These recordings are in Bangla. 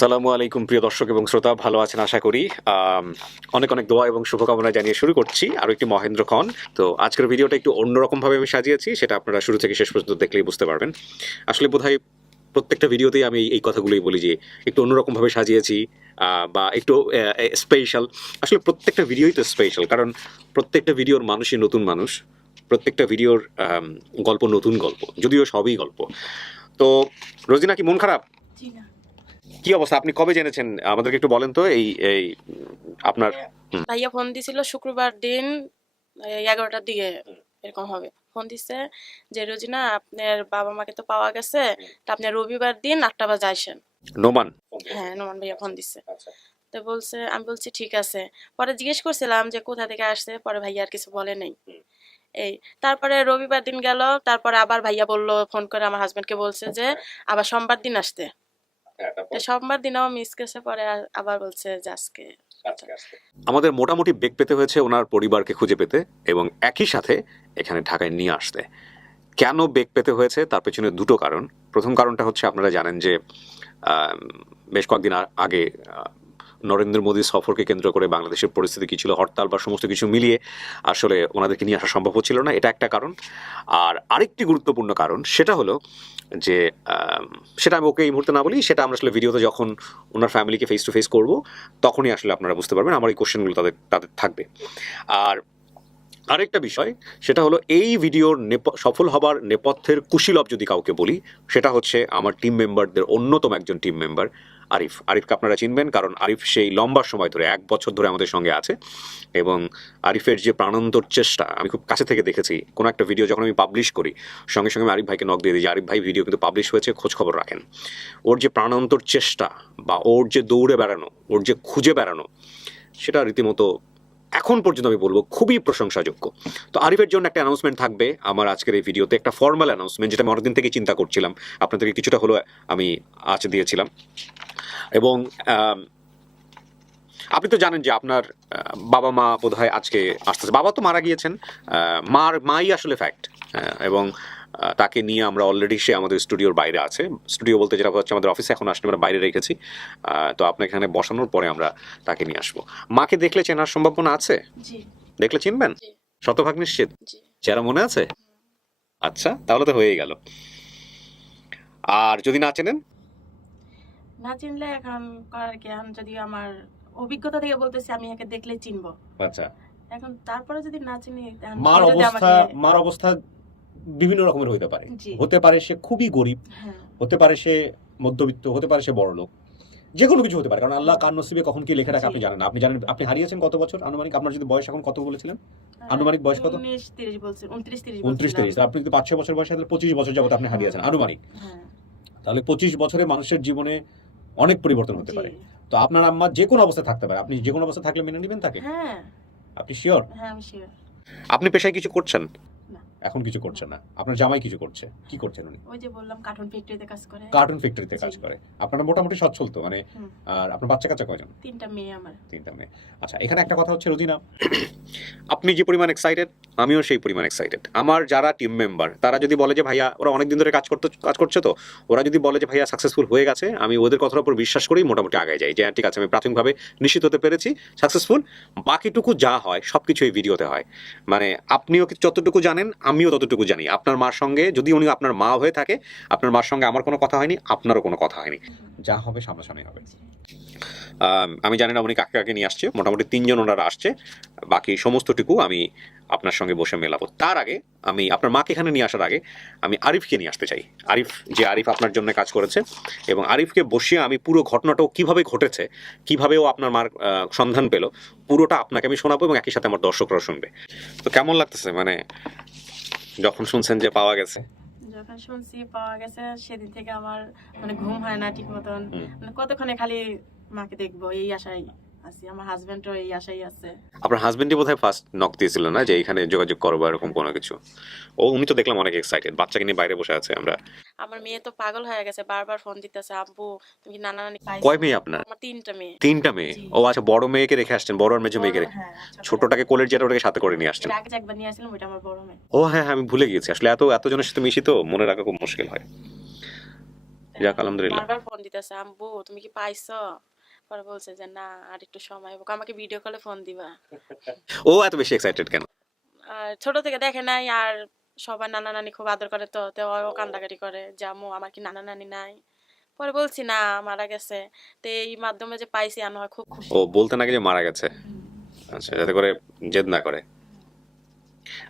সালামু আলাইকুম প্রিয় দর্শক এবং শ্রোতা, ভালো আছেন আশা করি। অনেক অনেক দোয়া এবং শুভকামনা জানিয়ে শুরু করছি আরও একটি মহেন্দ্র খন। তো আজকের ভিডিওটা একটু অন্যরকম ভাবে আমি সাজিয়েছি, সেটা আপনারা শুরু থেকে শেষ পর্যন্ত দেখলেই বুঝতে পারবেন। আসলে বোধহয় প্রত্যেকটা ভিডিওতেই আমি এই কথাগুলোই বলি যে একটু অন্যরকম ভাবে সাজিয়েছি বা একটু স্পেশাল। আসলে প্রত্যেকটা ভিডিওই তো স্পেশাল, কারণ প্রত্যেকটা ভিডিওর মানুষই নতুন মানুষ, প্রত্যেকটা ভিডিওর গল্প নতুন গল্প, যদিও সবই গল্প। তো রোজিনা, কি মন খারাপ? কি অবস্থা? আপনি কবে জেনেছেন আমাদেরকে একটু বলেন তো। এই এই আপনার ভাইয়া ফোন দিছিল শুক্রবার দিন 11টার দিকে এরকম হবে। ফোন দিছে যে রোজিনা আপনার বাবা মাকে তো পাওয়া গেছে, তা আপনি রবিবার দিন 8টা বাজে আসেন। নোমান? হ্যাঁ, নোমান ভাইয়া ফোন দিছে। তো বলছে, আমি বলছি ঠিক আছে। পরে জিজ্ঞেস করছিলাম যে কোথা থেকে আসছে, পরে ভাইয়া আর কিছু বলে নাই। এই তারপরে রবিবার দিন গেল, তারপরে আবার ভাইয়া বললো, ফোন করে আমার হাজবেন্ডকে বলছে যে আবার সোমবার দিন আসতে। সোমবার দিনও মিস গেছে, পরে আবার বলছে যে আজকে। আমাদের মোটামুটি বেগ পেতে হয়েছে ওনার পরিবারকে খুঁজে পেতে এবং একই সাথে এখানে ঢাকায় নিয়ে আসতে। কেন বেগ পেতে হয়েছে তার পেছনে দুটো কারণ। প্রথম কারণটা হচ্ছে, আপনারা জানেন যে বেশ কয়েকদিন আগে নরেন্দ্র মোদী সফরকে কেন্দ্র করে বাংলাদেশের পরিস্থিতি কি ছিল, হরতাল বা সমস্ত কিছু মিলিয়ে আসলে ওনাদেরকে নিয়ে আসা সম্ভব হচ্ছিল না, এটা একটা কারণ। আর আরেকটি গুরুত্বপূর্ণ কারণ, সেটা হলো যে সেটা আমি ওকে এই মুহূর্তে না বলি, সেটা আমরা আসলে ভিডিওতে যখন ওনার ফ্যামিলিকে ফেস টু ফেস করবো তখনই আসলে আপনারা বুঝতে পারবেন, আমার এই কোশ্চেনগুলো তাদের থাকবে। আর আরেকটা বিষয়, সেটা হলো এই ভিডিওর সফল হবার নেপথ্যের কুশীলব যদি কাউকে বলি, সেটা হচ্ছে আমার টিম মেম্বারদের অন্যতম একজন টিম মেম্বার আরিফকে আপনারা চিনবেন, কারণ আরিফ সেই লম্বা সময় ধরে 1 বছর ধরে আমাদের সঙ্গে আছে। এবং আরিফের যে প্রাণান্তর চেষ্টা আমি খুব কাছে থেকে দেখেছি। কোনো একটা ভিডিও যখন আমি পাবলিশ করি, সঙ্গে সঙ্গে আমি আরিফ ভাইকে নক দিয়ে দিই যে আরিফ ভাই, ভিডিও কিন্তু পাবলিশ হয়েছে, খোঁজ খবর রাখেন। ওর যে প্রাণান্তর চেষ্টা বা ওর যে দৌড়ে বেড়ানো, ওর যে খুঁজে বেড়ানো, সেটা রীতিমতো এখন পর্যন্ত আমি বলবো খুবই প্রশংসাযোগ্য। তো আরিফের জন্য একটা অ্যানাউন্সমেন্ট থাকবে আমার আজকের এই ভিডিওতে, একটা ফর্মাল অ্যানাউন্সমেন্ট, যেটা আমি অনেকদিন থেকে চিন্তা করছিলাম, আপনাদেরকে কিছুটা হলো আমি আজ দিয়েছিলাম। এবং আপনি তো জানেন যে আপনার বাবা মা বোধহয় আজকে আসতেছে। বাবা তো মারা গিয়েছেন, মাই আসলে ফ্যাক্ট। এবং তাকে নিয়ে আমরা অলরেডি, সে আমাদের স্টুডিওর বাইরে আছে। স্টুডিও বলতে যেটা হচ্ছে আমাদের অফিসে, এখন আসলে আমরা বাইরে রেখেছি। তো আপনার এখানে বসানোর পরে আমরা তাকে নিয়ে আসবো। মাকে দেখলে চেনার সম্ভাবনা আছে? দেখলে চিনবেন? শতভাগ নিশ্চিত? চেহারা মনে আছে? আচ্ছা, তাহলে তো হয়েই গেল। আর যদি না চেনেন? না চিনলে এখন করার কি, এখন যদি আমার অভিজ্ঞতা থেকে বলতেছি, আমি একে দেখলে চিনবো। আচ্ছা, এখন তারপরে যদি না চিনি, মার অবস্থা বিভিন্ন রকমের হতে পারে। হতে পারে সে খুবই গরিব, হতে পারে সে মধ্যবিত্ত, হতে পারে সে বড় লোক, যে কোনো কিছু হতে পারে, কারণ আল্লাহ কার নসিবে কখন কি লেখা রাখে আপনি জানেন না। আপনি জানেন আপনি হারিয়েছেন কত বছর আনুমানিক? আপনার যদি বয়স এখন কত বলেছিলেন? আনুমানিক বয়স কত? 19-30 বলছেন। 29-30। আপনি যদি 5-6 বছর বয়সে, তাহলে 25 বছর যাবত আপনি হারিয়েছেন আনুমানিক। তাহলে 25 বছরে মানুষের জীবনে অনেক পরিবর্তন হতে পারে। তো আপনার আম্মা যে কোনো অবস্থায় থাকতে পারে, আপনি যে কোনো অবস্থা থাকলে মেনে নেবেন তাকে? হ্যাঁ। আপনি শিওর? হ্যাঁ, আমি শিওর। আপনি পেশায় কিছু করছেন? এখন কিছু করছেন না। আপনার জামাই কিছু করছে? কি করছেন উনি? ওই যে বললাম, কার্টুন ফ্যাক্টরিতে কাজ করে। কার্টুন ফ্যাক্টরিতে কাজ করে। আপনারা মোটামুটি সচ্ছল তো, মানে। আর আপনার বাচ্চা কাচ্চা কয়জন? 3টা মেয়ে আমার। 3টা মেয়ে। আচ্ছা, এখানে একটা কথা হচ্ছে রোজিনা, আপনি যে পরিমাণ এক্সাইটেড, আমিও সেই পরিমাণ এক্সাইটেড। আমার যারা টিম মেম্বার, তারা যদি বলে যে ভাইয়া, ওরা অনেকদিন ধরে কাজ করছে, তো ওরা যদি বলে যে ভাইয়া সাকসেসফুল হয়ে গেছে, আমি ওদের কথার উপর বিশ্বাস করেই মোটামুটি আগায় যাই যে ঠিক আছে, আমি প্রাথমিকভাবে নিশ্চিত হতে পেরেছি সাকসেসফুল। বাকিটুকু যা হয় সবকিছু এই ভিডিওতে হয়। মানে আপনিও যতটুকু জানেন, আমিও ততটুকু জানি। আপনার মার সঙ্গে, যদি উনি আপনার মা হয়ে থাকে, আপনার মার সঙ্গে আমার কোনো কথা হয়নি, আপনারও কোনো কথা হয়নি। যা হবে সামনাসামনি হবে। আমি জানি না উনি কাকে কাকে নিয়ে আসছে, মোটামুটি 3 জন ওনারা আসছে। বাকি সমস্তটুকু আমি আপনার সঙ্গে বসে মেলাবো। তার আগে আমি আপনার মাকে এখানে নিয়ে আসার আগে আমি আরিফকে নিয়ে আসতে চাই। আরিফ আপনার জন্য কাজ করেছে, এবং আরিফকে বসিয়ে আমি পুরো ঘটনাটাও কিভাবে ঘটেছে, কিভাবে ও আপনার মার সন্ধান পেল, পুরোটা আপনাকে আমি শোনাবো, এবং একই সাথে আমার দর্শকরাও শুনবে। তো কেমন লাগতেছে মানে যখন শুনছেন যে পাওয়া গেছে? যখন শুনছি পাওয়া গেছে, সেদিন থেকে আমার মানে ঘুম হয় না ঠিক মতন। মানে কতক্ষণে খালি মাকে দেখবো এই আশায় আছি, আমার হাজবেন্ডও এই আশাই আছে। আপনার হাজবেন্ডই বোধহয় ফার্স্ট নক দিয়েছিল না যে এখানে যোগাযোগ করবো এরকম কোনো কিছু? উনি তো দেখলাম অনেক এক্সাইটেড, বাচ্চাকে নিয়ে বাইরে বসে আছে। আমরা আমার মেয়ে তো পাগল হয়ে গেছে, বারবার ফোন দিতেছে, আব্বু তুমি কি নানা নানি পাইছো? কয় মেয়ে আপনার? আমার 3টা মেয়ে। 3টা মেয়ে? জি। ও আচ্ছা, বড় মেয়েকে রেখে আসছেন, বড় আর মেজো মেয়েকে বড়, রেখে। হ্যাঁ, ছোটটাকে কোলের যেটা ওটাকে সাথে করে নিয়ে আসছেন। এর আগে যে একবার নিয়ে আসছিলাম ওইটা আমার বড় মেয়ে। ও হ্যাঁ হ্যাঁ, আমি ভুলে গিয়েছি আসলে, এতজনের সাথে মিশি তো মনে রাখা খুব মুশকিল হয়। যাক, আলহামদুলিল্লাহ। বারবার ফোন দিতেছে, আব্বু তুমি কি পাইছো? পরে বলছে যে না, আর একটু সময় হোক, আমাকে ভিডিও কলে ফোন দিবা। ও এত বেশি এক্সাইটেড কেন? আর ছোট থেকে দেখে নাই, আর সবার নানা নানি খুব আদর করে, তো তো ও কান্দাকাটি করে যে আম্মু আমার কি নানা নানি নাই? পরে বলছি না, মারা গেছে। তো এই মাধ্যমে যে পাইছি আমি হয় খুব খুশি। ও বলতে নাকি যে মারা গেছে? আচ্ছা, যাতে করে জেদ না করে।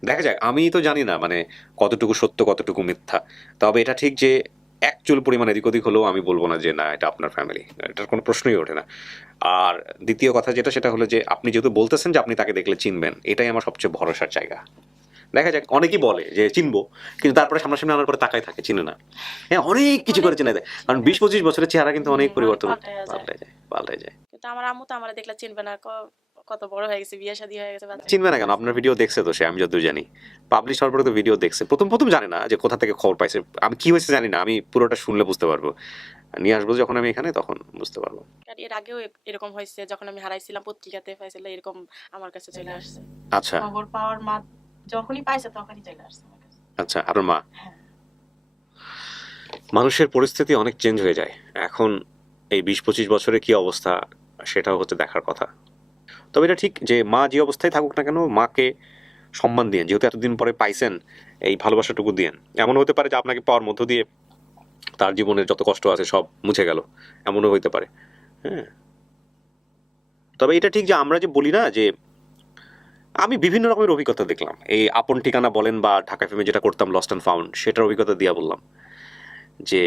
দেখা যাক, আমি তো জানি না মানে কতটুকু সত্য কতটুকু মিথ্যা। তবে এটা ঠিক যে অ্যাকচুয়াল পরিমাণ এদিক ওদিক হলেও আমি বলবো না যে না এটা আপনার ফ্যামিলি, এটার কোনো প্রশ্নই ওঠে না। আর দ্বিতীয় কথা যেটা, সেটা হলো যে আপনি যেহেতু বলতেছেন যে আপনি তাকে দেখলে চিনবেন, এটাই আমার সবচেয়ে ভরসার জায়গা। দেখা যাক, অনেকেই বলে যে চিনবো, কিন্তু তারপরে সামনাসামনি আনার পরে তাকায় থাকে, চিনে না। হ্যাঁ, অনেক কিছু করে চেনে দেয়, কারণ 20-25 বছরের চেহারা কিন্তু অনেক পরিবর্তন পাল্টায় যায়। কিন্তু আমার আম্মু তো আমার দেখলে চিনবে না, কত বড় হয়ে গেছে, বিয়ে শাদী হয়ে গেছে, বাচ্চা। চিনবে না কেন? আপনার ভিডিও দেখছে তো সে, আমি যতদূর জানি। পাবলিশ হওয়ার পরে তো ভিডিও দেখছে। প্রথম প্রথম জানে না যে কোথা থেকে খবর পাইছে, আমি কি হয়েছে জানি না, আমি পুরোটা শুনলে বুঝতে পারবো। নিয়ে আসবো যখন আমি এখানে, তখন বুঝতে পারবো। আর এর আগেও এরকম হয়েছে, যখন আমি হারাইছিলাম পত্রিকাতে পাইছিল, এরকম আমার কাছে চলে আসছে। আচ্ছা খবর পাওয়ার মা যখনই পাইছে তখনই চলে আসছে আমার কাছে। আচ্ছা, আপনার মা? হ্যাঁ। মানুষের পরিস্থিতি অনেক চেঞ্জ হয়ে যায় এখন। এই 20-25 বছরে কি অবস্থা, সেটাও হচ্ছে দেখার কথা। তবে এটা ঠিক যে মা যে অবস্থায় থাকুক না কেন, মাকে সম্মান দিয়েন, যেহেতু এতদিন পরে পাইছেন, এই ভালোবাসাটুকু দিয়েন। এমন হতে পারে যে আপনাকে পাওয়ার মধ্য দিয়ে তার জীবনের যত কষ্ট আছে সব মুছে গেল, এমনও হইতে পারে। হ্যাঁ, তবে এটা ঠিক যে আমরা যে বলি না যে আমি বিভিন্ন রকমের অভিজ্ঞতা দেখলাম, এই আপন ঠিকানা বলেন বা ঢাকা ফিল্মে যেটা করতাম লস্ট অ্যান্ড ফাউন্ড, সেটার অভিজ্ঞতা দিয়া বললাম যে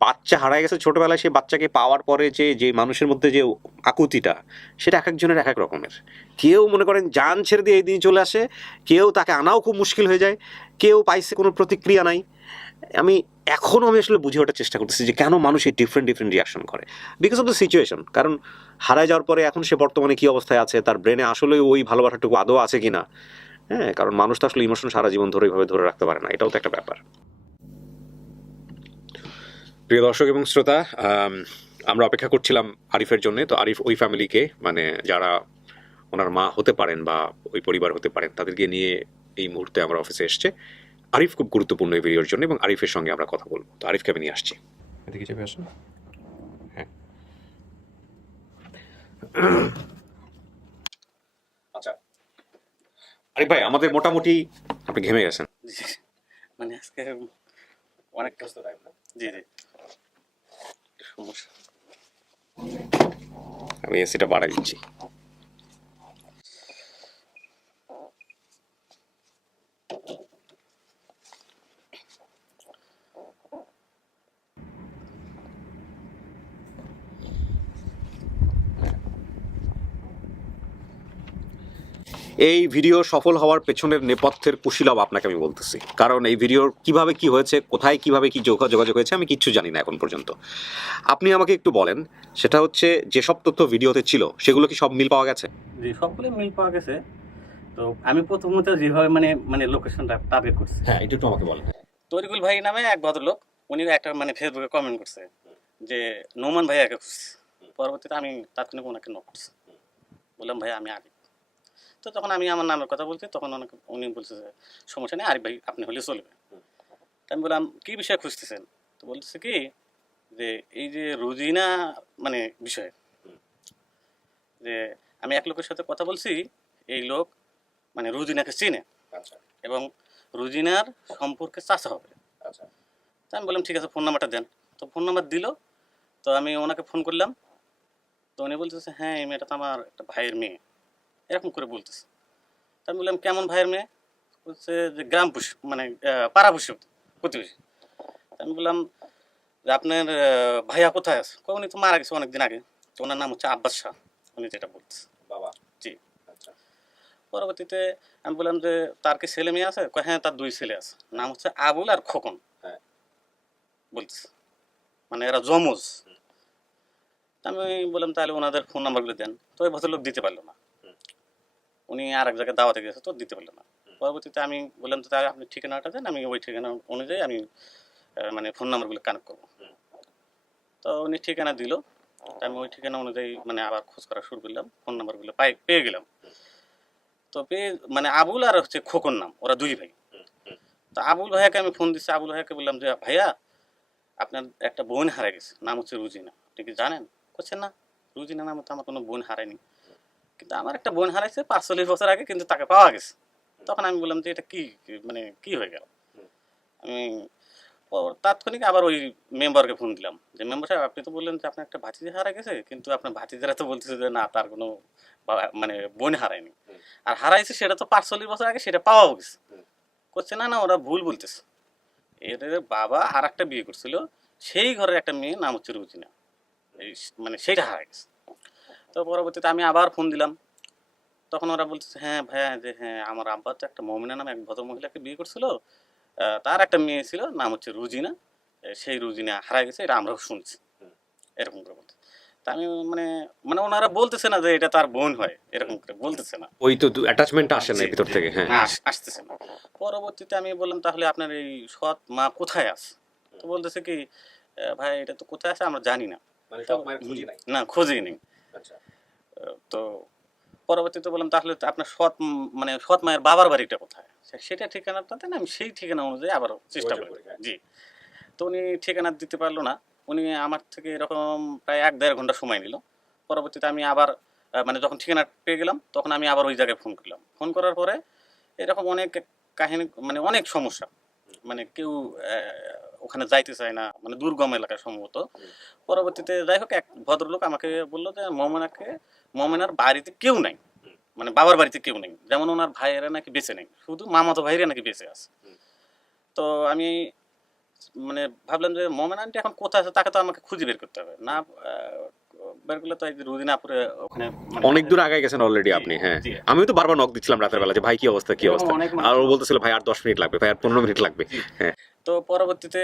বাচ্চা হারায় গেছে ছোটবেলায়, সেই বাচ্চাকে পাওয়ার পরে যে যে মানুষের মধ্যে যে আকুতিটা, সেটা এক একজনের এক এক রকমের। কেউ মনে করেন জান ছেড়ে দিয়ে এই দিন চলে আসে, কেউ তাকে আনাও খুব মুশকিল হয়ে যায়, কেউ পাইছে কোনো প্রতিক্রিয়া নাই। আমি এখনও আমি আসলে বুঝে ওঠার চেষ্টা করতেছি যে কেন মানুষ এই ডিফারেন্ট ডিফারেন্ট রিয়াকশন করে, বিকজ অফ দ্য সিচুয়েশন। কারণ হারায় যাওয়ার পরে এখন সে বর্তমানে কি অবস্থায় আছে, তার ব্রেনে আসলে ওই ভালোবাসাটুকু আদৌ আছে কিনা। হ্যাঁ, কারণ মানুষ তো আসলে ইমোশন সারা জীবন ধরে এইভাবে ধরে রাখতে পারে না, এটাও তো একটা ব্যাপার। প্রিয় দর্শক এবং শ্রোতা, আমরা অপেক্ষা করছিলাম আরিফের জন্য। তো আরিফ ওই ফ্যামিলিকে, মানে যারা ওনার মা হতে পারেন বা ওই পরিবার হতে পারেন, তাদেরকে নিয়ে এই মুহূর্তে আমরা অফিসে এসছে। আরিফ খুব গুরুত্বপূর্ণ এই ভিডিওর জন্য, এবং আরিফের সঙ্গে আমরা কথা বলবো। তো আরিফকে আমি নিয়ে আসছি, এদিকে চেপে আসুন। হ্যাঁ, আচ্ছা আরিফ ভাই, আমাদের মোটামুটি, আপনি ঘেমে গেছেন মানে আজকে অনেক কষ্ট টাইম না। জি জি, সমস্যা। আমি এসিটা বাড়াই দিচ্ছি। এই ভিডিও সফল হওয়ার পেছনের নেপথ্যের কুশীলব আপনাকে আমি বলতেছি, কারণ এই ভিডিওর কিভাবে কি হয়েছে, কোথায় কিভাবে কি যোগাযোগ হয়েছে, আমি কিচ্ছু জানি না এখন পর্যন্ত। আপনি আমাকে একটু বলেন, সেটা হচ্ছে যেসব তথ্য ভিডিওতে ছিল সেগুলো কি সব মিল পাওয়া গেছে? জি, সবগুলো মিল পাওয়া গেছে। তো আমি প্রথমত যেভাবে মানে লোকেশনটা টার্গেট করছি, হ্যাঁ, একটু আমাকে বলেন। তরিকুল ভাই নামে এক ভদ্রলোক, উনি একটা মানে ফেসবুকে কমেন্ট করছে যে নোমান ভাইয়াকে খুঁজছে। পরবর্তীতে আমি তাৎক্ষণিক ওনাকে নক করছি, বললাম ভাই আমি আরিফ। তো তখন আমি আমার নামের কথা বলছি, তখন উনি বলছে যে সমস্যা নেই আরিফ ভাই আপনি হলে চলবে। তো আমি বললাম কী বিষয়ে খুঁজতেছেন? তো বলতেছে কি যে এই যে রুজিনা মানে বিষয়ে, যে আমি এক লোকের সাথে কথা বলছি, এই লোক মানে রুজিনাকে চিনে এবং রুজিনার সম্পর্কে চাচা হবে। তো আমি বললাম ঠিক আছে, ফোন নাম্বারটা দেন। তো ফোন নাম্বার দিল, তো আমি ওনাকে ফোন করলাম। তো উনি বলতেছে হ্যাঁ এই মেয়েটা তো আমার একটা ভাইয়ের মেয়ে, এরকম করে বলতেছে। তো আমি বললাম কেমন ভাইয়ের মেয়ে? বলছে যে গ্রাম মানে পাড়া প্রতিবেশী। আমি বললাম যে আপনার ভাইয়া কোথায় আছে? উনি তো মারা গেছে অনেকদিন আগে। তো ওনার নাম হচ্ছে আব্বাস শাহ, উনি যেটা বলতেছে বাবা। জি। পরবর্তীতে আমি বললাম যে তার কি ছেলে মেয়ে আছে? হ্যাঁ তার 2 ছেলে আছে, নাম হচ্ছে আবুল আর খোকন বলতেছে, মানে এরা জমজ। তা আমি বললাম তাহলে ওনাদের ফোন নাম্বারগুলো দেন। তো ওই ভদ্রলোক দিতে পারলো না, উনি আর এক জায়গায় দাওয়াতে গেছে তো দিতে পারলো না। পরবর্তীতে আমি বললাম তো তাহলে আপনি ঠিকানাটা দেন, আমি ওই ঠিকানা অনুযায়ী আমি মানে ফোন নাম্বারগুলো কানেক্ট করবো। তো উনি ঠিকানা দিল, আমি ওই ঠিকানা অনুযায়ী মানে আবার খোঁজ করা শুরু করলাম, ফোন নাম্বারগুলো পেয়ে গেলাম। তো পেয়ে মানে আবুল আর হচ্ছে খোকন নাম, ওরা দুই ভাই। তো আবুল ভাইয়াকে আমি ফোন দিচ্ছি, আবুল ভাইয়াকে বললাম যে ভাইয়া আপনার একটা বোন হারা গেছে, নাম হচ্ছে রুজিনা, আপনি কি জানেন? করছেন না, রুজিনা নামে তো আমার কোনো বোন হারায়নি, কিন্তু আমার একটা বোন হারাইছে 45 বছর আগে, কিন্তু তাকে পাওয়া গেছে। তখন আমি বললাম যে এটা কি মানে কি হয়ে গেল। আমি তাৎক্ষণিক আবার ওই মেম্বারকে ফোন দিলাম যে মেম্বার সাহেব আপনি তো বললেন যে আপনার একটা ভাতিজা হারা গেছে, কিন্তু আপনার ভাতিজারা তো বলতেছে যে না তার কোনো মানে বোন হারায়নি, আর হারাইছে সেটা তো 45 বছর আগে, সেটা পাওয়াও গেছে। করছে না না ওরা ভুল বলতেছে, এদের বাবা আর একটা বিয়ে করছিল, সেই ঘরের একটা মেয়ে নাম হচ্ছে রুজিনা, এই মানে সেইটা হারা গেছে। তো পরবর্তীতে আমি আবার ফোন দিলাম, তখন ওরা বলতেছে হ্যাঁ ভাইয়া যে হ্যাঁ আমার আব্বা তো একটা মমিনা নামে এক ভদ্র মহিলাকে বিয়ে করছিল, তার একটা মেয়ে ছিল নাম হচ্ছে রুজিনা, সেই রুজিনা হারা গেছে, এটা আমরাও শুনছি, এরকম করে বলতে। তা আমি মানে মানে ওনারা বলতেছে না যে এটা তার বোন হয়, এরকম করে বলতেছে না, ওই তো অ্যাটাচমেন্টটা আসে না জি, ভিতর জি, থেকে। হ্যাঁ, আসতেছে না। পরবর্তীতে আমি বললাম তাহলে আপনার এই সৎ মা কোথায় আছে? তো বলতেছে কি ভাই এটা তো কোথায় আছে আমরা জানি না, মানে সৎ মায়ের খুঁজে নাই। না খোঁজেই নেই। আচ্ছা, তো পরবর্তীতে বললাম তাহলে তো আপনার মানে সৎ মায়ের বাবার বাড়িটা কোথায়, সেটা ঠিকানাটা দেন, আমি সেই ঠিকানা অনুযায়ী আবার চেষ্টা যোগাযোগ করি। করি, হ্যাঁ। জি। তো উনি ঠিকানা দিতে পারলো না, উনি আমার থেকে এরকম প্রায় 1-1.5 ঘন্টা সময় নিল। পরবর্তীতে আমি আবার মানে যখন ঠিকানা পেয়ে গেলাম তখন আমি আবার ওই জায়গায় ফোন করলাম, ফোন করার পরে এরকম অনেক কাহিনী, মানে অনেক সমস্যা, মানে কেউ ওখানে যাইতে চায় না, মানে দুর্গম এলাকা সম্ভবত। পরবর্তীতে যাই হোক এক ভদ্রলোক আমাকে বললো যে মমেনার বাড়িতে কেউ নাই, মানে বাবার বাড়িতে কেউ নেই, যেমন ওনার ভাইয়েরা নাকি বেঁচে নেই, শুধু মামাতো ভাইরা নাকি বেঁচে আছে। তো আমি মানে ভাবলাম যে মোমেন আন্টি এখন কোথায় আছে, তাকে তো আমাকে খুঁজে বের করতে হবে না, বের করলে তো এই যে রুদিন আপুরে ওখানে মানে অনেক দূর আগে গেছেন অলরেডি জি, আপনি। হ্যাঁ, জি। আমিও তো বারবার নক দিচ্ছিলাম রাতের বেলা যে ভাই কি অবস্থা কি এরকম অবস্থা, অনেক মানুষ আর ও ছিল। বলতেছিল ভাই আর 10 মিনিট লাগবে, ভাই আর 15 মিনিট লাগবে। জি। হ্যাঁ, তো পরবর্তীতে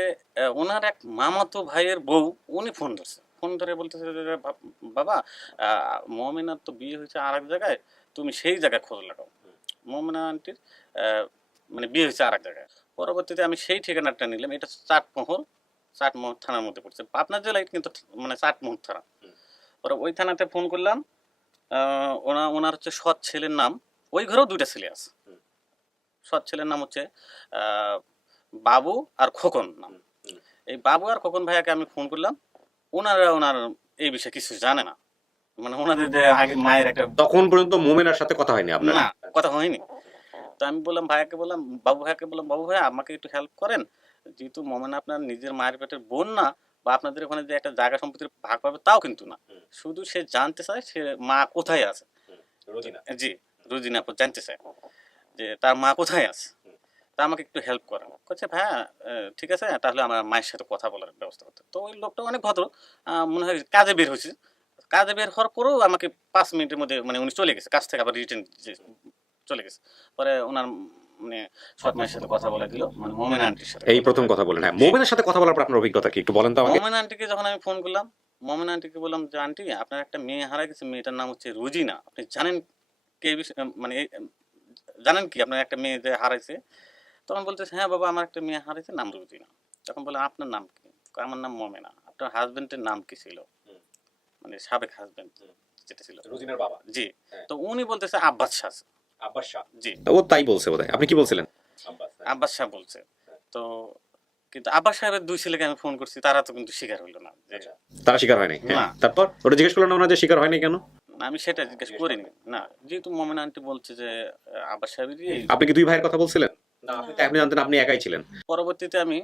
ওনার এক মামাতো ভাইয়ের বউ উনি ফোন ধরছে, ফোন ধরে বলতেছে যে বাবা মমিনার তো বিয়ে হয়েছে আর এক জায়গায়, তুমি সেই জায়গায় খোঁজ লাগাও, মমিনা আন্টির মানে বিয়ে হয়েছে আর এক জায়গায়। পরবর্তীতে আমি সেই ঠিকানাটা নিলাম, এটা চাটমোহর থানার মধ্যে পড়ছে, পাবনা জেলায় কিন্তু মানে চাটমোহর থানা। পরে ওই থানাতে ফোন করলাম, ওনার হচ্ছে সৎ ছেলের নাম, ওই ঘরেও 2টা ছেলে আছে, সৎ ছেলের নাম হচ্ছে আহ, বাবু আর খোকন নাম। এই বাবু আর খোকন ভাইয়াকে আমি ফোন করলাম, ওনার এই বিষয়ে কিছু জানে না, মানে ওনাদের যে আগে মায়ের একটা তখন পর্যন্ত মোমেনার সাথে কথা হয়নি আপনার? না কথা হয়নি। তো আমি বললাম ভাইয়াকে, বললাম বাবু ভাইয়াকে বললাম বাবু ভাইয়া আমাকে একটু হেল্প করেন, যেহেতু মোমেন আপনার নিজের মায়ের পেটের বোন না, বা আপনাদের ওখানে যে একটা জায়গা সম্পত্তির ভাগ পাবে তাও কিন্তু না, শুধু সে জানতে চায় সে মা কোথায় আছে। জি, রুজিনা আপু জানতে চায় যে তার মা কোথায় আছে, তা আমাকে একটু হেল্প করেন। বলছে ভাইয়া ঠিক আছে তাহলে আমার মায়ের সাথে কথা বলার ব্যবস্থা করতে। তো ওই লোকটা অনেক ভদ্র, মনে হয় কাজে বের হয়েছে, কাজে বের হওয়ার পরেও আমাকে 5 মিনিটের মধ্যে মানে উনি চলে গেছে, কাজ থেকে আবার রিটার্ন চলে গেছে। পরে ওনার মানে সৎ মায়ের সাথে কথা বলে দিল, মানে মোমেন আন্টির সাথে। এই প্রথম কথা বলেন। হ্যাঁ, মোমেনের সাথে কথা বলার পর আপনার অভিজ্ঞতা কি একটু বলেন তো আমাকে। মোমেন আন্টিকে যখন আমি ফোন করলাম, মোমেন আন্টিকে বললাম যে আন্টি আপনার একটা মেয়ে হারা গেছে, মেয়েটার নাম হচ্ছে রুজিনা, আপনি জানেন কে মানে জানেন কি আপনার একটা মেয়ে যে হারাইছে? তখন বলতেছে হ্যাঁ বাবা আমার একটা মেয়ে হারিয়েছে, নাম রুজিনা। তখন বলে আপনার নাম কি? আমার নাম মমেনা। আপনার হাজবেন্ডের নাম কি ছিল? মানে সাবেক হাজবেন্ড যেটা ছিল রুজিনার বাবা। জি। তো উনি বলতেছে আব্বাস শাহ। আব্বাস শাহ। জি, ও তাই বলছে বোধহয়। আপনি কি বলছিলেন? আব্বাস শাহ বলছে। তো কিন্তু আব্বাস সাহেবের 2 ছেলেকে আমি ফোন করছি, তারা তো কিন্তু স্বীকার হইলো না যে তারা স্বীকার হয়নি। না। হ্যাঁ, তারপর ওটা জিজ্ঞেস করলেন ওনারা যে স্বীকার হয়নি কেন? আমি সেটা জিজ্ঞেস করিনি। না, যেহেতু মমেনা আন্টি বলছে যে আব্বাস সাহেবেরই। আপনি কি দুই ভাইয়ের কথা বলছিলেন? না, আপনি তো আপনি জানতেন আপনি একাই ছিলেন। পরবর্তীতে আমি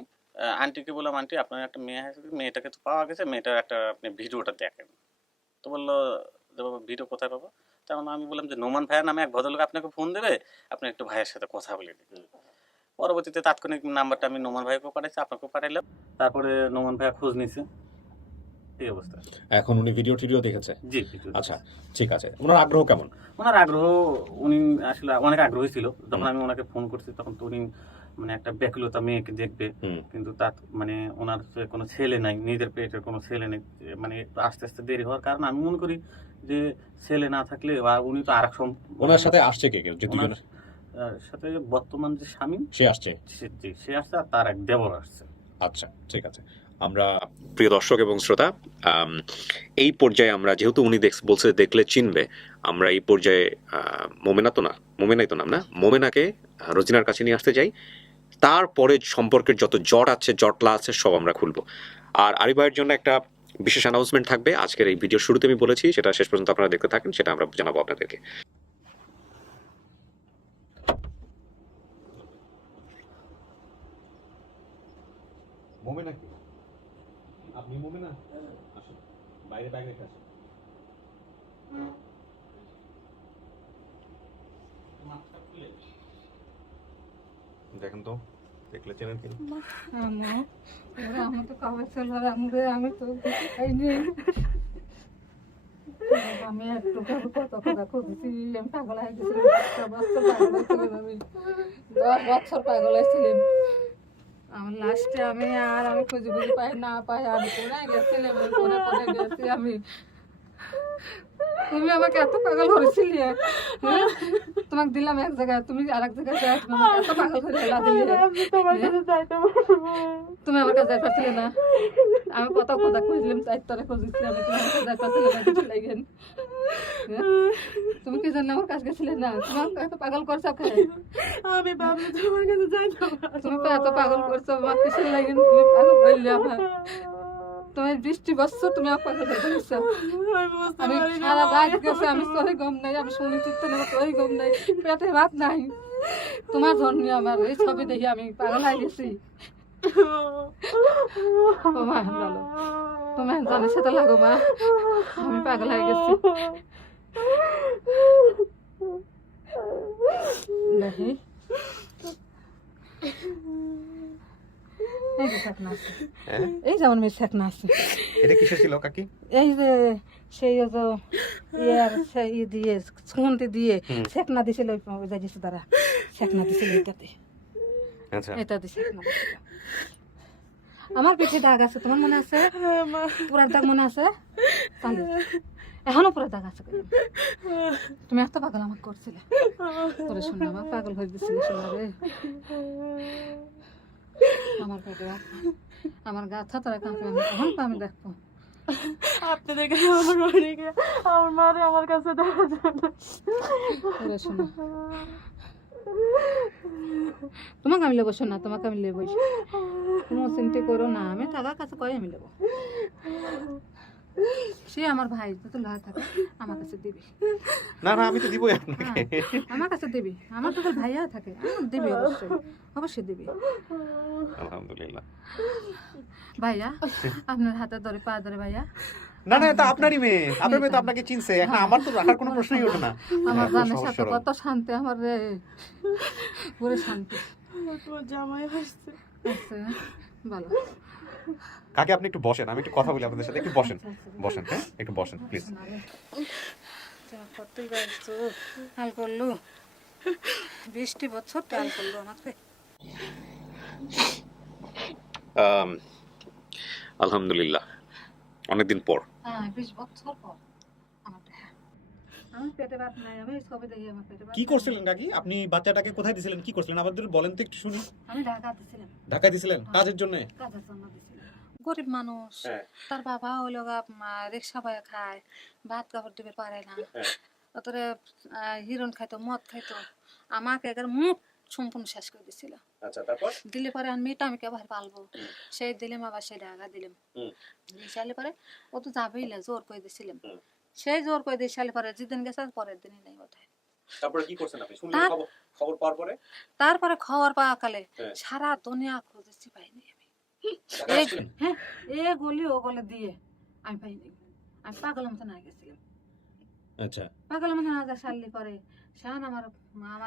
আন্টিকে বললাম আন্টি আপনার একটা মেয়ে আছে, মেয়েটাকে তো পাওয়া গেছে, মেয়েটার একটা আপনি ভিডিওটা দেখেন। তো বললো যে বাবা ভিডিও কোথায় পাবো? তখন আমি বললাম যে নোমান ভাইয়ের নামে এক ভদ্রলোক আপনাকে ফোন দেবে, আপনি একটু ভাইয়ের সাথে কথা বলে দিন। পরবর্তীতে তাৎক্ষণিক নাম্বারটা আমি নোমান ভাইকেও পাঠাইছি, আপনাকেও পাঠাইলাম। তারপরে নোমান ভাইয়া খোঁজ নিছে, এই অবস্থা। এখন উনি ভিডিও টিডিও দেখেছে? জি। আচ্ছা, ঠিক আছে। ওনার আগ্রহ কেমন? ওনার আগ্রহ, উনি আসলে অনেক আগ্রহী ছিল। যখন আমি ওনাকে ফোন করছি তখন তো উনি মানে একটা ব্যাকুলতা মেয়েকে দেখবে, হুম। কিন্তু তার মানে ওনার যে কোনো ছেলে নাই, নিজের পেটের কোনো ছেলে নেই, মানে একটু আস্তে আস্তে দেরি হওয়ার কারণে আমি মনে করি যে ছেলে না থাকলে বা উনি তো আরেক ওনার সাথে আসছে কে কে যে ওনার দুজনের সাথে বর্তমান যে স্বামী সে আসছে? সে আসছে আর তার এক দেবর আসছে। আচ্ছা, ঠিক আছে। আমরা প্রিয় দর্শক এবং শ্রোতা, এই পর্যায়ে আমরা যেহেতু উনি বলছে দেখলে চিনবে, আমরা এই পর্যায়ে মোমেনা তো না, মোমেনাই তো নাম না, মোমেনাকে রোজিনার কাছে নিয়ে আসতে যাই। তারপরে সম্পর্কের যত জট আছে, জটলা আছে, সব আমরা খুলবো। আর আরিফ ভাইয়ের জন্য একটা বিশেষ অ্যানাউন্সমেন্ট থাকবে আজকের এই ভিডিওর শুরুতে, আমি বলেছি, সেটা শেষ পর্যন্ত আপনারা দেখতে থাকেন, সেটা আমরা জানাবো আপনাদেরকে। মোমেনা কি? আপনি মোমেনা? আসুন, বাইরে ব্যাগ রেখে আসুন। দেখেন তো, দেখলে চেনেন কি? আমি তো কবে ছিল আমি তো খাইনি। আমি একটু কত কথা খুঁজেছি, আমি পাগল হয়ে গেছিলাম। 10 বছর পাগল হয়েছিলাম। আমার লাস্টে আমি খুঁজে পাই না পাই, আমি কোনায় গেছিলাম, কোনে গেছি আমি। তুমি আমাকে এত পাগল করেছিলি, হ্যাঁ? তোমাকে দিলাম এক জায়গায়, তুমি আরেক জায়গায় যাই, তুমি আমাকে এত পাগল করে হেলা দিলে। তুমি আমার কাছে যাই পারছিলে না, আমি কত কথা খুঁজলাম, চারটারে খুঁজেছি আমি, তুমি আমার কাছে যাই পারছিলে না, কিছু লাগেন। তুমি কি জানো আমার কাছে গেছিলে না, তোমার এত পাগল করছো কে? আমি ভাবছি তোমার কাছে যাইতে তুমি তো এত পাগল করছো, আমার কিসের লাগেন? তুমি পাগল বললে আমার, তোমার 20 বছর তুমি আমার পাগল করে দিচ্ছ। আমি সারা রাত গেছে, আমি সহি গম নাই, আমি শুনেছি তো সহি গম নাই, পেটে ভাত নাই। তোমার জন্য আমার এই ছবি দেখি আমি পাগল হয়ে গেছি। ও মা ভালো, তুমি জানিস তো লাগো মা, আমি পাগল হয়ে গেছি। দেখি এই যে শেখনা আছে, এই যে আমার মেয়ে শেখনা আছে। এটা কিসের ছিল কাকি? এই যে সেই যে ইয়ার সেই দিয়ে ছুনতে দিয়ে শেখনা দিছিল, ওই যাইছে তারা শেখনা দিছিল এটাতে, আচ্ছা, এটা দিয়ে শেখনা দিছিল। আমার পিঠে দাগ আছে, তোমার মনে আছে? পুরার দাগ মনে আছে? তাহলে এখনো পুরা দাগ আছে। তুমি এত পাগল আমাকে করছিলে, তোরে শুনে আমার পাগল হয়ে দিছিলে শোনা রে। আমার পেটে আমার গা ছাতরা কাঁপে, আমি কখন আমি দেখবো আপনাদেরকে আমার অনেকে আমার মারে আমার কাছে দেখা যায় না। তোরে শোনা। তোমাকে আমি লেবো শোনা, তোমাকে আমি লেবো, তুমি চিন্তা করো না, আমি টাকার কাছে কয়ে আমি লেবো। সে আমার ভাই, তো লয় থাকে, আমার কাছে দিবি। না না, আমি তো দিবই আপনাকে। আমার কাছে দিবি, আমার তো ভাইয়া থাকে, আমার দিবি, অবশ্যই অবশ্যই দিবি। আলহামদুলিল্লাহ। ভাইয়া আপনার হাতে ধরে পা ধরে ভাইয়া। না না, এটা আপনারই মেয়ে, আপনার মেয়ে তো আপনাকে চিনছে, এখন আমার তো রাখার কোনো প্রশ্নই ওঠে না। আমার হ্যাঁ, জানের সহজ সাথে সরল। কত শান্তি আমার রে, পুরো শান্তি তোমার জামাই আসছে। আছে। ভালো কাকে, আপনি একটু বসেন, আমি একটু কথা বলি আপনাদের সাথে, একটু বসেন, বসেন, হ্যাঁ একটু বসেন প্লিজ। কতই বাড়ছো হাল করলু, 20 বছর টাল করলো আমাকে। আলহামদুলিল্লাহ, অনেকদিন পর। হ্যাঁ 20 বছর পর আমার দেখা। আমার পেটে ভাত নাই, আমি ছবি দেখি আমার পেটে ভাত কি নাই। করছিলেন কাকি? আপনি বাচ্চাটাকে কোথায় দিছিলেন, কি করছিলেন আমাদের বলেন তো একটু শুনি। আমি ঢাকা দিছিলাম, ঢাকায় দিছিলেন কাজের জন্য? কাজের জন্য দিছিলাম। গরিব মানুষ, হ্যাঁ। তার বাবা হইলো রিক্সা বয়ে খায়, ভাত কাপড় দিবে পারে না, হ্যাঁ। তোরে হিরণ খাইতো, মদ খাইতো, আমাকে একবার মুখ সম্পূর্ণ শেষ করে দিছিল। আচ্ছা, তারপর? দিলে পরে আমি মেয়েটা আমি কেবার পালবো, সেই দিলাম, আবার সেই ঢাকা দিলাম। সালে পরে ও তো যাবেই না, জোর করে দিছিলাম, সেই জোর করে দিয়ে সালে পরে যেদিন গেছে পরের দিনই নেই ওঠে। তারপরে কি করছেন আপনি? শুনলেন তার- খবর পাওয়ার পরে? তারপরে খাওয়ার পাওয়া কালে হ্যাঁ। সারা দুনিয়া খুঁজেছি, পাইনি আমি। আসলেন? হ্যাঁ, এ গলি ও গলে দিয়ে আমি পাইনি, আমি পাগল মতো না গেছিলাম। আচ্ছা, পাগল মতো না যা সারলি পরে শান আমার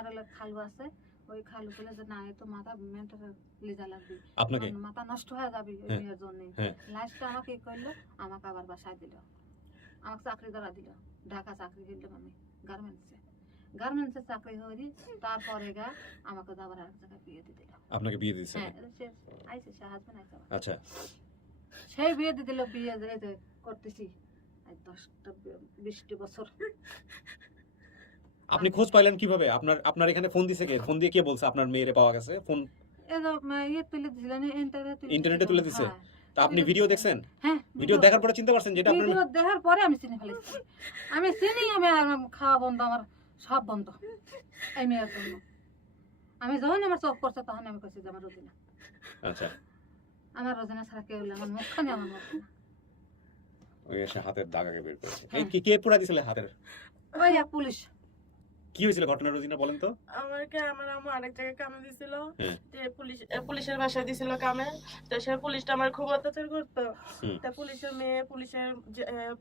হলো খালু আছে, ওই খালু বলে যে না এ তো মাথা মেন্টাল লিজা লাগবে, আপনাকে? মাথা নষ্ট হয়ে যাবে ওই হ্যাঁ, মেয়ের জন্য। হ্যাঁ। লাস্টে আমাকে কি করলো, আমাকে আবার বাসায় দিল, আমাকে চাকরি ধরা দিল, ঢাকা চাকরি দিলাম আমি গার্মেন্টসে। গার্মেন্টসে চাকরি করি, তারপরে গা আমাকে তো আবার এক জায়গায় বিয়ে দিয়ে দিল। আপনাকে বিয়ে দিয়েছে? হ্যাঁ, সে আইসে, সে হাজবেন্ড আইসে আমার। আচ্ছা, সেই বিয়ে দিয়ে দিল, বিয়ে এই যে করতেছি আজ 10-20 বছর। আপনি খোঁজ পাইলেন কিভাবে? আপনার এখানে ফোন দিছে কে? ফোন দিয়ে কে বলছে আপনার মেয়েরে পাওয়া গেছে? ফোন ইয়ে তুলে দিছিল না, ইন্টারনেটে তুলে দিছে? তা আপনি ভিডিও দেখছেন? হ্যাঁ, ভিডিও দেখার পরে চিনতে পারছেন যেটা আপনার ভিডিও দেখার পরে আমি চিনি ফেলেছি। আমি চিনি, আমি খাওয়া বন্ধ, আমার সব বন্ধ এই মেয়ের জন্য। আমি যখন আমার চোখ পড়ছে তখন আমি কইছি যে আমার রোজিনা, আচ্ছা, আমার রোজিনা ছাড়া কেউ হইলে আমার মুখখানে আমার মুখ না। ওই এসে হাতের দাগ আগে বের করেছে। হ্যাঁ। কে পুরা দিছিল হাতের? ওই এক পুলিশ। কি হয়েছিল ঘটনা রোজিনা বলেন তো? আমার আম্মু আরেক জায়গায় কামে দিছিল, হ্যাঁ। যে পুলিশের বাসায় দিছিল কামে। তো সে পুলিশটা আমার খুব অত্যাচার করতো। হুম। তা পুলিশের মেয়ে, পুলিশের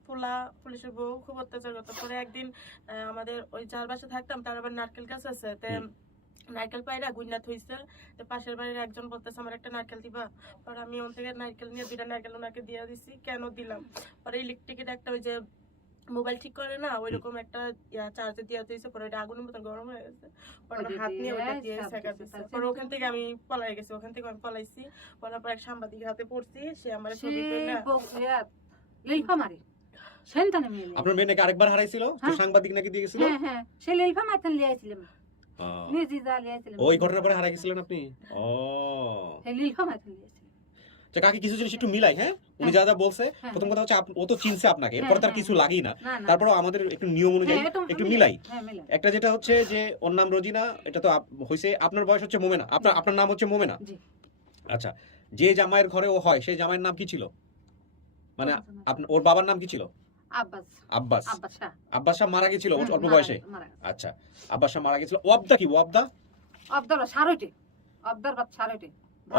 পোলা, পুলিশের বউ খুব অত্যাচার করতো। পরে একদিন আমাদের ওই যার বাসায় থাকতাম তার আবার নারকেল গাছ আছে, তে নারকেল পায়রা গুইনাথ হইছে। তো পাশের বাড়ির একজন বলতেছে আমার একটা নারকেল দিবা। পরে আমি ওন থেকে নারকেল নিয়ে 2টা নারকেল ওনাকে দিয়ে দিছি। কেন দিলাম, পরে ইলেকট্রিকের একটা ওই যে মোবাইল ঠিক করে না, ওইরকম একটা চার্জে দিয়ে দিয়েছে। পরে ওইটা আগুনের মতো গরম হয়ে গেছে। পরে আমার হাত নিয়ে ওইটা দিয়ে সেকা দিচ্ছে। পরে ওখান থেকে আমি পলাই গেছি, ওখান থেকে আমি পলাইছি। পলার পর এক সাংবাদিকের হাতে পড়ছি, সে আমার ছবি তুলে লেলফা মারি সেনটানে মেয়ে। আপনার মেয়ে নাকি আরেকবার হারাইছিল? তো হ্যাঁ। সাংবাদিক নাকি দিয়ে গেছিল? হ্যাঁ হ্যাঁ, সে লেলফা মারতেন লিয়াইছিলাম, নিজে যা লিয়াইছিলাম। ওই ঘটনার পরে হারাই গেছিলেন আপনি? ও সে লেলফা মারতেন লিয়াইছিলাম। আচ্ছা, কাকি কিছু জিনিস একটু মিলাই। হ্যাঁ, উনি যা যা বলছে, হ্যাঁ। প্রথম কথা হচ্ছে ও তো চিনছে আপনাকে, এরপর তার কিছু লাগেই না। না না, তারপরেও আমাদের একটু নিয়ম অনুযায়ী হ্যাঁ, একটু মিলাই। হ্যাঁ মিলাই। একটা যেটা হচ্ছে যে ওর নাম রোজিনা, এটা তো হইছে। আপনার বয়স হচ্ছে মোমেনা, আপনার নাম হচ্ছে মোমেনা। জি। আচ্ছা, যে জামাইয়ের ঘরে ও হয় সেই জামাইয়ের নাম কি ছিল? মানে ওর বাবার নাম কি ছিল? আব্বাস। আব্বাস। আব্বাস শাহ। আব্বাস শাহ মারা গেছিল হুম, অল্প মারা বয়সে? গেছে, মারা গেছে। আচ্ছা, আব্বাস শাহ মারা গেছিল। ওয়াবদা কি? ওয়াবদা? অবদার সারইটে, অবদার বাদ সারইটে।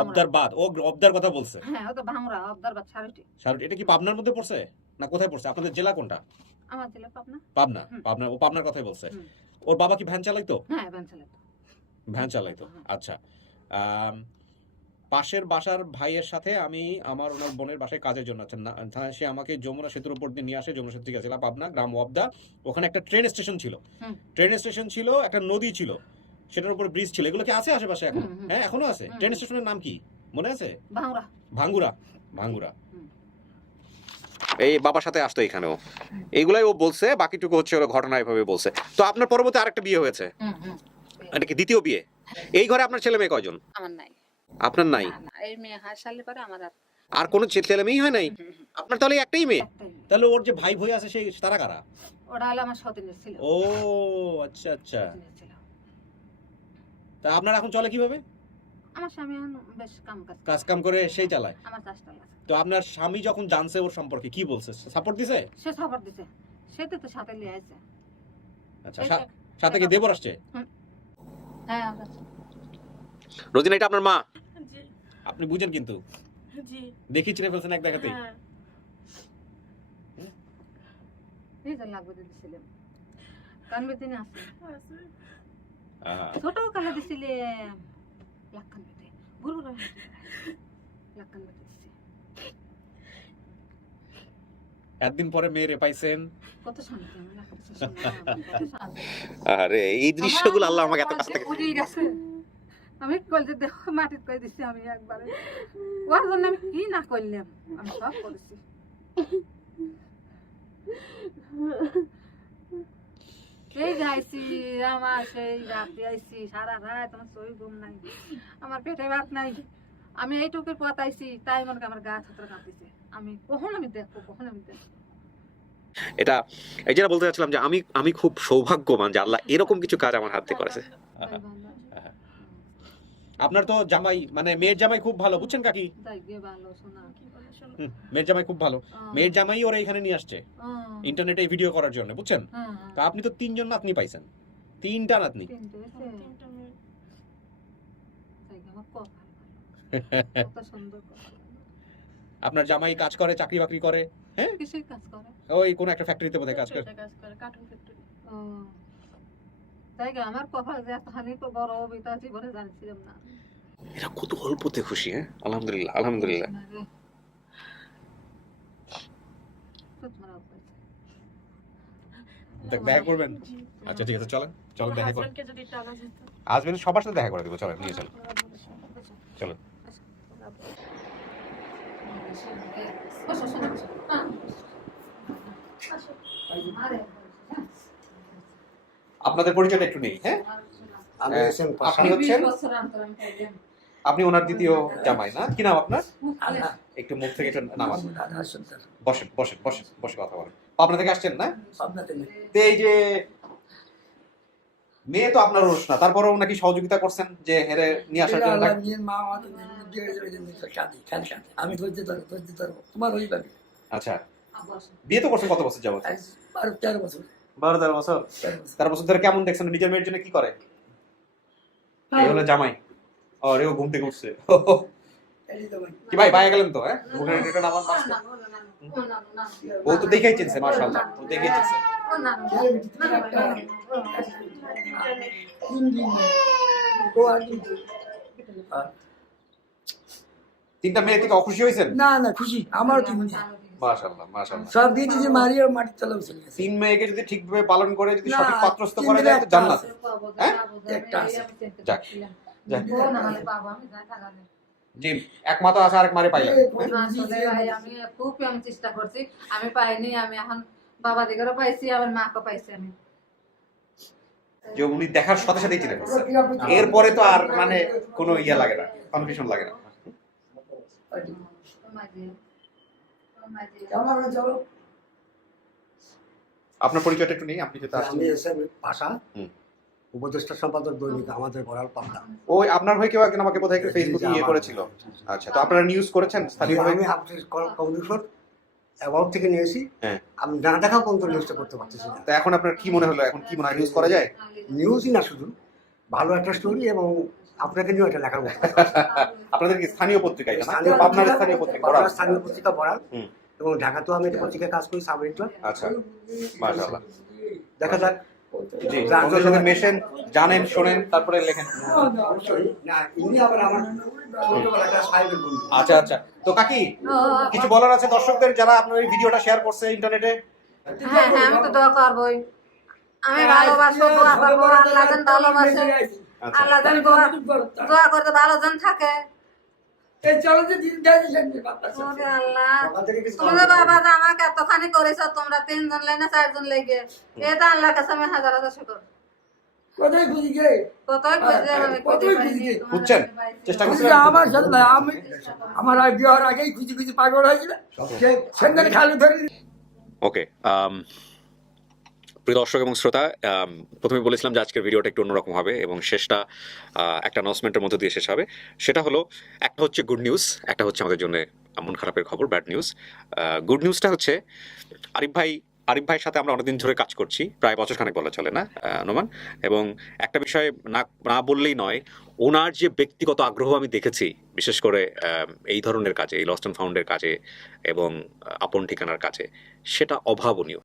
অবদার বাদ? ও অবদার কথা বলছে। হ্যাঁ, ও তো ভাঙরা, অবদার বাদ সারইটে। শাহরুখ, এটা কি পাবনার মধ্যে পড়ছে না কোথায় পড়ছে? আপনাদের জেলা কোনটা? আমার জেলা পাবনা। পাবনা। হুম। ও পাবনার কথাই বলছে। হুম। ওর বাবা কি ভ্যান চালাইতো? হ্যাঁ, ভ্যানচালে। ভ্যান চালাইতো। হুম। আচ্ছা, পাশের বাসার ভাইয়ের সাথে আমি ওনার বোনের বাসায় কাজের জন্য আছেন না, সে আমাকে যমুনা সেতুর উপর দিয়ে নিয়ে আসে। যমুনা সেতু থেকে গেছিলাম পাবনা, গ্রাম ওয়াবদা। ওখানে একটা ট্রেন স্টেশন ছিল। হুম। ট্রেন স্টেশন ছিল, একটা নদী ছিল, সেটার উপর ব্রিজ ছিল। এগুলো কি আছে আশেপাশে এখন? হুম, হুম। হ্যাঁ, এখনো আছে। হুম। ট্রেন স্টেশনের নাম কি মনে আছে? ভাঙরা। ভাঙ্গুরা। ভাঙ্গুরা। হুম। এই বাবার সাথে আসতো এখানেও। এইগুলাই ও বলছে, বাকিটুকু হচ্ছে ওরা ঘটনা এভাবে বলছে। তো আপনার পরবর্তী আরেকটা বিয়ে হয়েছে, হুম হুম। এটা কি দ্বিতীয় বিয়ে? এই ঘরে আপনার ছেলে মেয়ে কয়জন? আমার নাই। আপনার নাই? না, না, এই মেয়ে হাসালে পরে আমার আর আর কোনো ছেলে মেয়েই হয় নাই? আপনার তাহলে একটাই মেয়ে? একটাই মেয়ে। তাহলে ওর যে ভাই আছে সেই তারা কারা? ওটা হলো আমার সতীনের ছিল। ও আচ্ছা আচ্ছা। সতীনের ছিল। তা আপনার এখন চলে কিভাবে? আমার স্বামী এখন বেশ কাজ কাজ কাম করে সেই চালায়? আমার চাষটা আছে। তো আপনার স্বামী যখন জানছে ওর সম্পর্কে কি বলছে? সাপোর্ট দিছে? সে খবর দিছে, সে তো সাথে লিয়ে আছে। আচ্ছা, সাথে কি দেবর আসছে? হ্যাঁ আমরা রোজিনা, এটা আপনার মা? জি আপনি বুঝেন কিন্তু জি দেখি চিনে ফেলছেন এক দেখাতেই। হ্যাঁ। এই যে লাগবে দিছিলাম কানবে দিনে আছে আছে। আহা, ছোট কালে দিছিলে লাখান বেতে গুরু লাখান বেতে দিছি। একদিন পরে মেয়েরে পাইছেন। কত শান্তি আমার লাগতেছে শুনে, কত শান্তি। আরে এই দৃশ্যগুলো আল্লাহ আমাকে এত কাছ থেকে। উড়িয়ে গেছে। আমি কল যে দেখো মাটির কই দিছি আমি একবারে। ওর জন্য আমি কি না করলাম, আমি সব করেছি। এই যাইছি আমার সেই রাতে আইছি, সারা রাত আমার শরীর ঘুম নাই, আমার পেটে ভাত নাই। আমি এইটুকুর পথ আইছি, তাই মনে করি আমার গা ছাত্র কাঁপিছে। আমি কখন আমি দেখবো, কখন আমি দেখবো। এটা এই যেটা বলতে চাচ্ছিলাম যে আমি খুব সৌভাগ্যবান যে আল্লাহ এরকম কিছু কাজ আমার হাতে করেছে। তাই ভালো। আপনার তো জামাই, মানে মেয়ের জামাই খুব ভালো, বুঝছেন কাকি? তাই গে ভালো শোনা। কি বলে শোনো? মেয়ের জামাই খুব ভালো। মেয়ের জামাই ওরা এখানে নিয়ে আসছে ইন্টারনেটে ভিডিও করার জন্য, বুঝছেন? তা আপনি তো 3জন নাতনি পাইছেন, 3টা নাতনি। তিনটা মেয়ে। কত সুন্দর কথা। আপনার জামাই কাজ করে, চাকরি বাকরি করে? হ্যাঁ, কিসের কাজ করে? ওই কোন একটা ফ্যাক্টরিতে বোধহয় কাজ করে। কাজ করে কার্টুন ফ্যাক্টরি। ও তাই গো, আমার কপাল যে এতখানি বড় অবিতা জীবনে জানছিলাম না। এরা কত অল্পতে খুশি। হ্যাঁ, আলহামদুলিল্লাহ আলহামদুলিল্লাহ। তো তোমার দেখা করবেন? জি। আচ্ছা ঠিক আছে, চলেন। চলো দেখা করো, হাজবেন্ডকে যদি একটু আনা যেত। হাজবেন্ড সবার সাথে দেখা করে দেবো, চলো নিয়ে চলো চলো। বসো, শোনো, বসো। হ্যাঁ। আপনাদের পরিচয়টা একটু নেই, হ্যাঁ? আমি হ্যাঁ, এসএম আপনি পাশা। হচ্ছেন, 20 বছর অন্তর আমি খাইলাম। আপনি ওনার দ্বিতীয় জামাই না? কি নাম আপনার? আল্লাহ একটু মুখ থেকে একটু নামান, দাদা সুন্দর বসেন বসেন বসেন, বসে কথা বলেন। পাবনা থেকে আসছেন না? আপনাদের নেই। তো এই যে মেয়ে তো আপনার রোষ না, তারপরেও নাকি সহযোগিতা করছেন যে হেরে নিয়ে আসার জন্য? আল্লাহ নিয়ে মা আমাদের দিয়ে যাবে যে কাঁদি খালি কাঁদি আমি ধৈর্য ধরবো তোমার ওই পাবে আচ্ছা, বসো। বিয়ে তো করছেন কত বছর যাবত? 12-13 বছর 12-13 বছর। 13 বছর 13 বছর ধরে কেমন দেখছেন? নিজের মেয়ের জন্য কি করে? এই হলো জামাই। আরে ও ঘুম থেকে উঠছে। এই তো ভাই কি ভাই বাইরে গেলেন তো? হ্যাঁ, মুখের এটা নামান মাস। না, না, না, না, না, না। ও তো দেখেই চিনছে, মাশাআল্লাহ, ও দেখেই চিনছে। ও না, না, ছেলে বেটি না, না, একটা না, না। 3 দিন ও আর দিন তিনটা মেয়ে থেকে অখুশি হয়েছেন? না না খুশি আমার কি মনে হয়? মাশাআল্লাহ মাশাআল্লাহ। সব দিয়ে দিয়েছে মারি আর মাটি তলাও চলে গেছে তিন মেয়েকে যদি ঠিকভাবে পালন করে, যদি না, সঠিক পাত্রস্থ তিন করা দিলে যায় তো একটা জান্নাত। আছে। হ্যাঁ? একটা আছে। যাক, যাক। ও না হলে বাবা, আমি যাই টাকা নেই। জি, এক মা তো আছে, আরেক মারে পাইলাম। আসলে ভাই আমি খুব আমি চেষ্টা করছি, আমি পাইনি। আমি এখন বাবা দিকেও পাইছি, আবার মাকে পাইছি আমি। যে উনি দেখার সাথে সাথেই চিনে ফেলছে, এরপরে তো আর মানে কোনো ইয়া লাগে না, কনফিউশন লাগে না। আমার চলো আপনার পরিচয়টা একটু নেই, আপনি যেটা আসছেন। আমি এসএম পাশা হুম। উপদেষ্টা সম্পাদক দৈনিক আমাদের গড়াল পাবনা ওই আপনার হয়ে কেউ একজন আমাকে বোধহয় ফেসবুকে ইয়ে করেছিল। আচ্ছা, তো আপনারা নিউজ করেছেন স্থানীয়ভাবে? আমি আপনার কমিশন অ্যাবাউট থেকে নিয়েছি হ্যাঁ। আমি না দেখা পর্যন্ত নিউজটা করতে পারতেছি না তো এখন আপনার কি মনে হলো, এখন কি মনে হয় নিউজ করা যায়? নিউজই না শুধু ভালো একটা স্টোরি এবং আপনাকে নিয়েও একটা লেখার মতো আপনাদের কি স্থানীয় পত্রিকা এটা না? স্থানীয় আপনার পত্রিকা, স্থানীয় পত্রিকা বড়াল বড়াল? স্থানীয় পত্রিকা বড়াল হুম। এবং ঢাকাতেও আমি একটা পত্রিকায় কাজ করি সাব এডিটর আচ্ছা, মাশাআল্লাহ। দেখা যাক জি, বন্ধুদের সাথে মেশেন, জানেন, শোনেন, তারপরে লেখেন। অবশ্যই না ইনি আবার আমার ছোটবেলার একটা সাহেবের বন্ধু আচ্ছা আচ্ছা, তো কাকি কিছু বলার আছে দর্শকদের যারা আপনার এই ভিডিওটা শেয়ার করছে ইন্টারনেটে? হ্যাঁ, হ্যাঁ, আমি তো দোয়া করবোই। আমি ভালোবাসবো, দোয়া করবো, আল্লাহ যেন ভালোবাসে, আচ্ছা, আল্লাহ যেন দোয়া করতে ভালো যেন থাকে। এই চলো যে দিন যাই যাই বাতাস ওরে আল্লাহ, সকাল থেকে কিছু তুমি যে বাবা যে আমাকে এতখানি করেছো, তোমরা 3 জন লেনে 4 জন লেগে, এটা আল্লাহর কাছে আমি হাজার হাজার শুকর। কোথায় খুঁজি গে কতই খুঁজে আমি খুঁজে পাইনি। খুঁজছেন? চেষ্টা করছেন? আমার সাথে না আমি আমার আগে আর আগেই খুঁজি খুঁজি পাগল হয়েছিল সেখানে খালি ধরে ওকে, প্রিয় দর্শক এবং শ্রোতা, প্রথমে বলেছিলাম যে আজকের ভিডিওটা একটু অন্যরকম হবে এবং শেষটা একটা অ্যানাউন্সমেন্টের মধ্যে দিয়ে শেষ হবে। সেটা হলো, একটা হচ্ছে গুড নিউজ, একটা হচ্ছে আমাদের জন্য মন খারাপের খবর, ব্যাড নিউজ। গুড নিউজটা হচ্ছে আরিফ ভাইয়ের সাথে আমরা অনেকদিন ধরে কাজ করছি, প্রায় বছরখানেক বলা চলে না নোমান, এবং একটা বিষয় না বললেই নয়, ওনার যে ব্যক্তিগত আগ্রহ আমি দেখেছি, বিশেষ করে এই ধরনের কাজে, এই লস্ট অ্যান্ড ফাউন্ডের কাজে এবং আপন ঠিকানার কাজে, সেটা অভাবনীয়।